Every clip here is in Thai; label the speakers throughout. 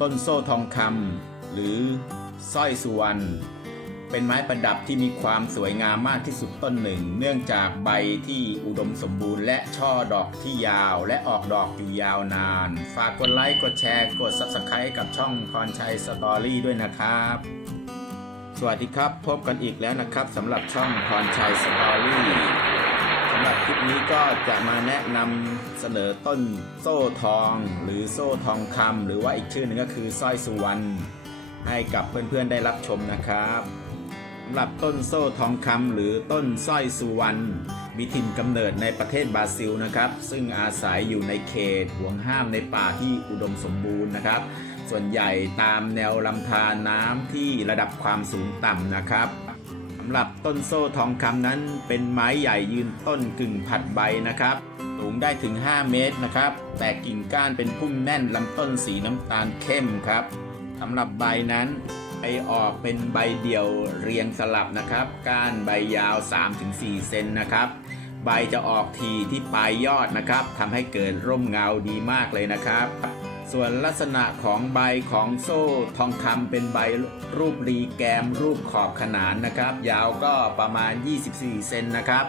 Speaker 1: ต้นโซ่ทองคำหรือสร้อยสุวรรณเป็นไม้ประดับที่มีความสวยงามมากที่สุดต้นหนึ่ง เนื่องจากใบที่อุดมสมบูรณ์ และช่อดอกที่ยาว และออกดอกอยู่ยาวนาน ฝากกดไลค์กดแชร์ กด Subscribe กับช่องพรชัยสตอรี่ด้วยนะครับ สวัสดีครับ พบกันอีกแล้วนะครับสำหรับช่องพรชัยสตอรี่ำหรับคลิปนี้ก็จะมาแนะนำเสนอต้นโซ่ทอง หรือโซ่ทองคำหรือว่าอีกชื่อหนึ่งก็คือสร้อยสุวรรณให้กับเพื่อนๆได้รับชมนะครับสำหรับต้นโซ่ทองคำหรือต้นสร้อยสุวรรณมีถิ่นกำเนิดในประเทศบราซิลนะครับ ซึ่งอาศัยอยู่ในเขตห่วงห้ามในป่าที่อุดมสมบูรณ์นะครับ ส่วนใหญ่ตามแนวลำธารน้ำที่ระดับความสูงต่ำนะครับำหรับต้นโซ่ทองคำนั้นเป็นไม้ใหญ่ยืนต้นกึ่งผัดใบนะครับ สูงได้ถึง 5 เมตรนะครับ แต่กิ่งก้านเป็นพุ่มแน่นลำต้นสีน้ำตาลเข้มครับสำหรับใบนั้นใบออกเป็นใบเดี่ยวเรียงสลับนะครับ ก้านใบยาว 3-4 เซนนะครับ ใบจะออกทีที่ปลายยอดนะครับทำให้เกิดร่มเงาดีมากเลยนะครับ ส่วนลักษณะของใบของโซ่ทองคำเป็นใบรูปรีแกมรูปขอบขนานนะครับ ยาวก็ประมาณ 24 เซนนะครับ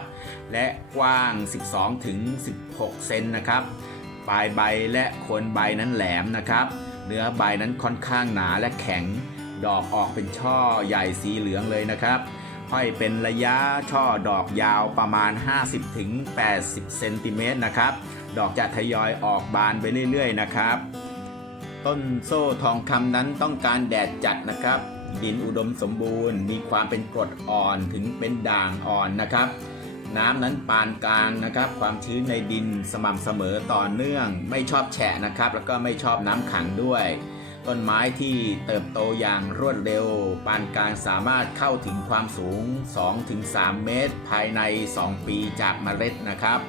Speaker 1: และกว้าง 12 ถึง 16 เซนนะครับ ปลายใบและโคนใบนั้นแหลมนะครับ เนื้อใบนั้นค่อนข้างหนาและแข็ง ดอกออกเป็นช่อใหญ่สีเหลืองเลยนะครับห้อยเป็นระยะช่อดอกยาวประมาณ 50-80ถึง80เซนติเมตรนะครับ ดอกจะทยอยออกบานไปเรื่อย ๆ นะครับ ต้นโซ่ทองคำนั้นต้องการแดดจัดนะครับ ดินอุดมสมบูรณ์ มีความเป็นกรดอ่อนถึงเป็นด่างอ่อนนะครับ น้ำนั้นปานกลางนะครับ ความชื้นในดินสม่ำเสมอต่อเนื่อง ไม่ชอบแฉะนะครับ แล้วก็ไม่ชอบน้ำขังด้วย ต้นไม้ที่เติบโตอย่างรวดเร็ว ปานกลางสามารถเข้าถึงความสูง 2-3 เมตร ภายใน 2 ปีจากเมล็ดนะครับ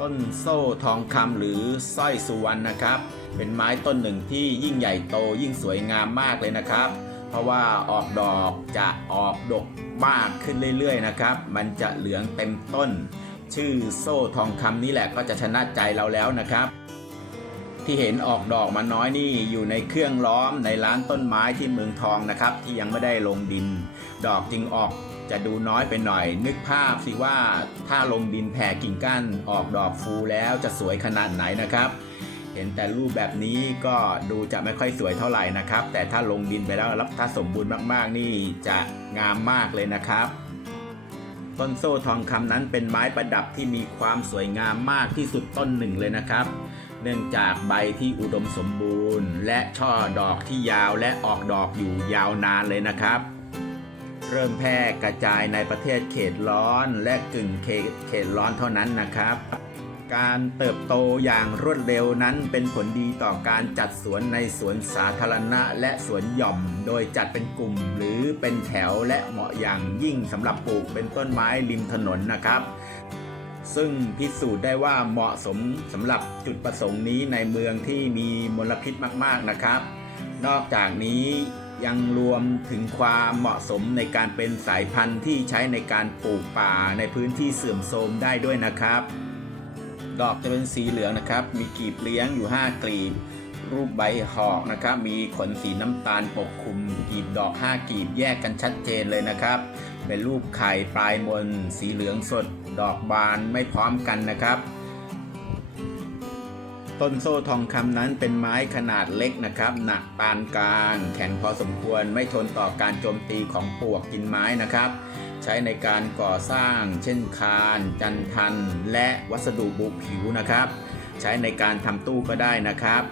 Speaker 1: ต้นโซ่ทองคำหรือสร้อยสุวรรณนะครับ เป็นไม้ต้นหนึ่งที่ยิ่งใหญ่โตยิ่งสวยงามมากเลยนะครับ เพราะว่าออกดอกจะออกดกมากขึ้นเรื่อยๆนะครับ มันจะเหลืองเต็มต้น ชื่อโซ่ทองคำนี้แหละก็จะชนะใจเราแล้วนะครับ ที่เห็นออกดอกมาน้อยนี่อยู่ในเครื่องล้อมในร้านต้นไม้ที่เมืองทองนะครับ ที่ยังไม่ได้ลงดิน ดอกจึงออก จะดูน้อยไปหน่อย นึกภาพสิว่าถ้าลงดินแผ่กิ่งก้านออกดอกฟูแล้วจะสวยขนาดไหนนะครับ เห็นแต่รูปแบบนี้ก็ดูจะไม่ค่อยสวยเท่าไหร่นะครับ แต่ถ้าลงดินไปแล้วรับถ้าสมบูรณ์มากๆ นี่จะงามมากเลยนะครับต้นโซ่ทองคำนั้นเป็นไม้ประดับที่มีความสวยงามมากที่สุดต้นหนึ่งเลยนะครับ เนื่องจากใบที่อุดมสมบูรณ์ และช่อดอกที่ยาวและออกดอกอยู่ยาวนานเลยนะครับ เริ่มแพร่กระจายในประเทศเขตร้อนและกึ่งเขตเขตร้อนเท่านั้นนะครับ การเติบโตอย่างรวดเร็วนั้นเป็นผลดีต่อการจัดสวนในสวนสาธารณะและสวนหย่อม โดยจัดเป็นกลุ่มหรือเป็นแถวและเหมาะอย่างยิ่งสำหรับปลูกเป็นต้นไม้ริมถนนนะครับซึ่งพิสูจน์ได้ว่าเหมาะสมสำหรับจุดประสงค์นี้ในเมืองที่มีมลพิษมาก ๆ นะครับ นอกจากนี้ยังรวมถึงความเหมาะสมในการเป็นสายพันธุ์ที่ใช้ในการปลูกป่าในพื้นที่เสื่อมโทรมได้ด้วยนะครับ ดอกจะเป็นสีเหลืองนะครับ มีกลีบเลี้ยงอยู่ 5 กลีบ รูปใบหอกนะครับ มีขนสีน้ำตาลปกคลุมกลีบดอก 5กลีบแยกกันชัดเจนเลยนะครับ เป็นรูปไข่ปลายมน สีเหลืองสด ดอกบานไม่พร้อมกันนะครับ ต้นโซ่ทองคำนั้นเป็นไม้ขนาดเล็กนะครับ หนักปานกลาง แข็งพอสมควรไม่ทนต่อการโจมตีของปวกกินไม้นะครับ ใช้ในการก่อสร้าง เช่นคาน จันทัน และวัสดุบุผิวนะครับ ใช้ในการทำตู้ก็ได้นะครับ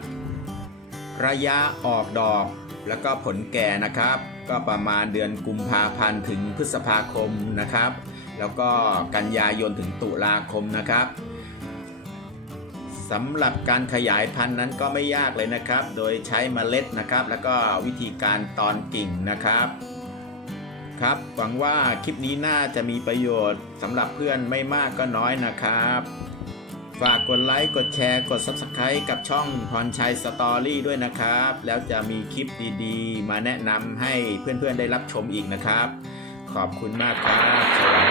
Speaker 1: ระยะออกดอกแล้วก็ผลแก่นะครับ ก็ประมาณเดือนกุมภาพันธ์ถึงพฤษภาคมนะครับ แล้วก็กันยายนถึงตุลาคมนะครับ สำหรับการขยายพันธุ์นั้นก็ไม่ยากเลยนะครับ โดยใช้เมล็ดนะครับ แล้วก็วิธีการตอนกิ่งนะครับครับหวังว่าคลิปนี้น่าจะมีประโยชน์สำหรับเพื่อนไม่มากก็น้อยนะครับ ฝากกดไลค์ กดแชร์ กด Subscribe กับช่องพรชัยสตอรี่ด้วยนะครับ แล้วจะมีคลิปดีๆ มาแนะนำให้เพื่อนๆได้รับชมอีกนะครับ ขอบคุณมากครับสวัสดีครับ